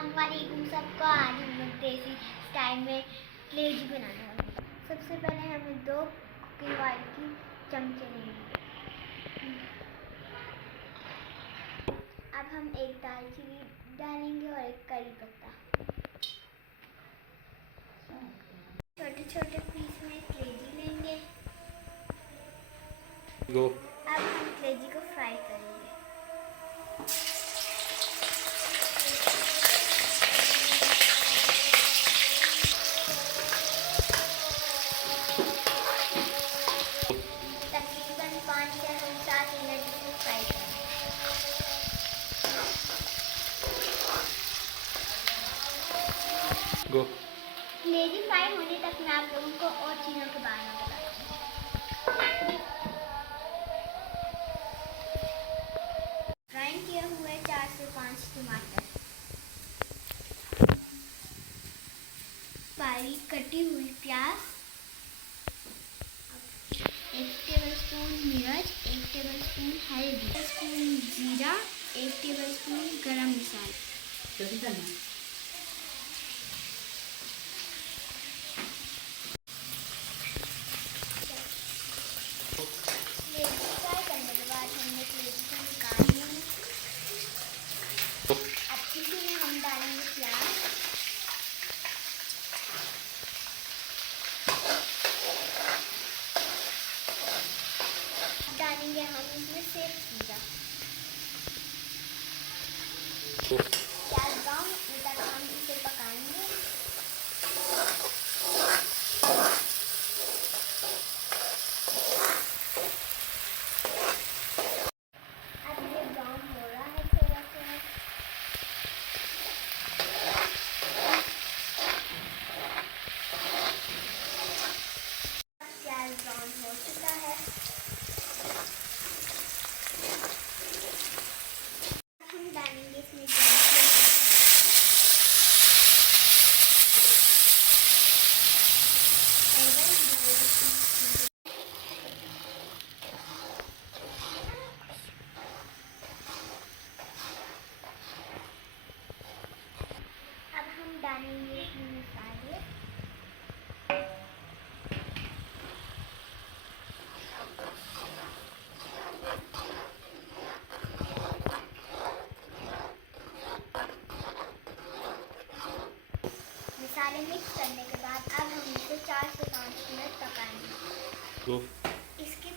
अस्सलामुअलैकुम सबको। आज हम लोग देसी स्टाइल में कलेजी बनाने वाले हैं। सबसे पहले हमें 2 कुकिंग ऑयल की चमचे लेंगे। अब हम एक दालचीनी डालेंगे और एक करी पत्ता। छोटे छोटे पीस में कलेजी लेंगे। अब हम कलेजी को फ्राई करेंगे। तकरीबन 5 से 7 मिनट इसको फ्राई करेंगे। कलेजी फ्राई होने तक मैं आप लोगों को और चीज़ों के बारे में बताऊंगी। ग्राइंड किए हुए 4 से 5 टमाटर, बारीक कटी हुई प्याज, 1 टेबलस्पून मिर्च, 1 टेबलस्पून हल्दी, 1 टेबलस्पून जीरा, 1 टेबलस्पून गरम मसाला। फ्राई करने के बाद हमने कलेजी को निकाल लिया। अब इसी में हम डालेंगे प्याज, डालेंगे हम इसमें सेब जीरा। प्याज ब्राउन होने तक हम इसे पकाएंगे। अब ये ब्राउन हो रहा है थोड़ा थोड़ा। प्याज ब्राउन हो चुका है। हम डालेंगे इसमें डालेंगे मसाले, मसाले मिक्स करने के बाद अब हम इसे 4 से 5 मिनट पकाएंगे। इसके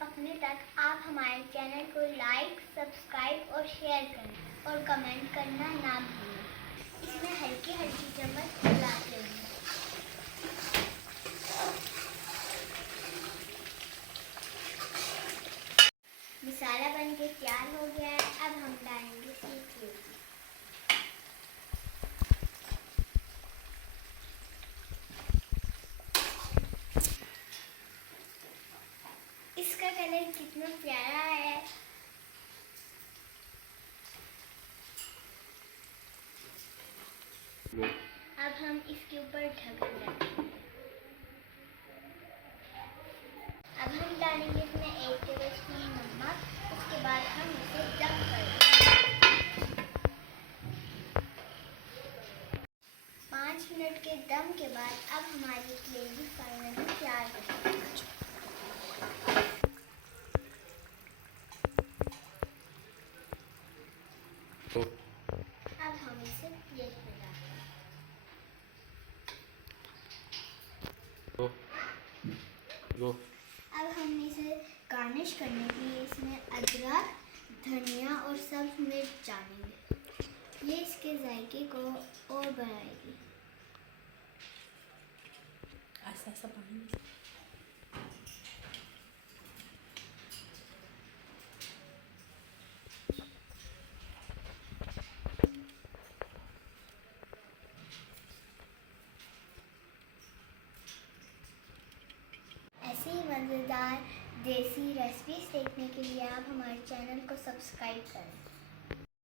पकने तक आप हमारे चैनल को लाइक, सब्सक्राइब और शेयर करें और कमेंट करना ना भूलें। इसमें हल्की हल्की चम्मच मिलाते हैं। मसाला बनके तैयार हो गया है। अब हम डालेंगे इसमें कलेजी। इसका कलर कितना प्यारा है। अब हम इसके ऊपर ढक्कन रखेंगे। अब हम डालेंगे इसमें 1 टेबलस्पून नमक। उसके बाद हम इसे दम करेंगे। 5 मिनट के दम के बाद अब हमारी कलेजी फाइनली तैयार हो गई। अब हम इसे प्लेट में डालेंगे। अब हम इसे गार्निश करने के लिए इसमें अदरक, धनिया और सब्ज मिर्च डालेंगे। ये इसके जायके को और बढ़ाएगी। ऐसा पानी ऐसी ही मज़ेदार देसी रेसिपीज देखने के लिए आप हमारे चैनल को सब्सक्राइब करें।